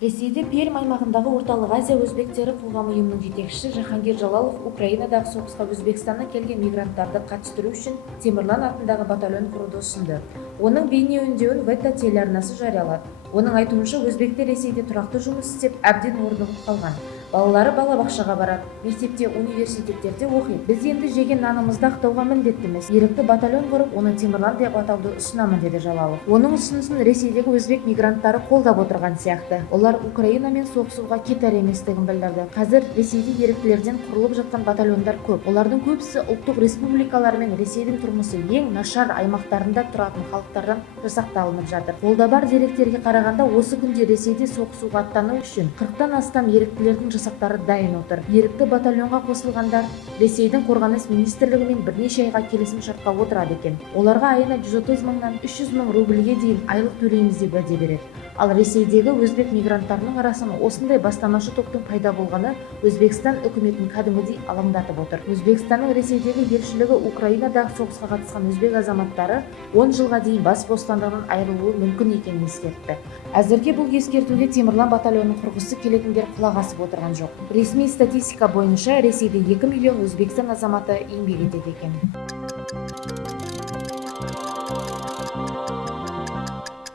Ресейде Пермь аймағындағы Орталық Азия өзбектері қоғамы ұйымының жетекшісі Жахангир Жалалов Украинадағы соғысқа Өзбекстаннан келген мигранттарды қатыстыру үшін Темірлан атындағы батальон құруды ұсынды. Оның бейне үндеуін Вета телеарнасы жариялады. Оның айтуынша өзбектер Ресейде тұрақты жұмыс істеп, әбден орнығып қалған. Балалары балабақшаға барады, мектепте, университеттерде оқиды. Біз енді жеген нанымызды ақтауға міндеттіміз. Ерікті батальон құрып, оны Темірлан деп атауды ұсынамын, деді Жалалов. Оның ұсынысын Ресейдегі өзбек мигранттары қолдап отырған сияқты. Олар Украинамен соғысуға кетер еместігін білдірді. Қазір Ресейде еріктілерден құрылып жатқан батальондар көп. Олардың көбісі ұлттық республикалар мен Ресейдің тұрмысы ең нашар аймақтарында тұратын халықтардан жасақталынып жатыр. Қолда бар деректерге қарағанда, осы күнде Ресейде соғысуға аттану үшін 40-тан астам еріктілердің жасақтары дайын отыр. Ерікті батальонға қосылғандар Ресейдің қорғаныс министрлігімен бірнеше айға келісім шартқа отырады екен. Оларға айына 130 мыңнан 300 мың рубльге дейін айлық төлейміз деп уәде береді. Ал Ресейдегі өзбек мигранттарының арасында осындай бастамашы топтың пайда болғаны Өзбекстан үкіметін кәдімгідей алаңдатып отыр. Өзбекстанның Ресейдегі елшілігі Украинадағы соғысқа қатысқан өзбек азаматтары 10 жылға дейін бас бостандығынан айырылуы мүмкін екенін ескертті. Әзірге бұл ескертуге Темірлан батальонын құрғысы келетіндер құлақ асып отырған жоқ. Ресми статистика бойынша Ресейде 2 миллион Өзбекстан азаматы еңбек етеді екен.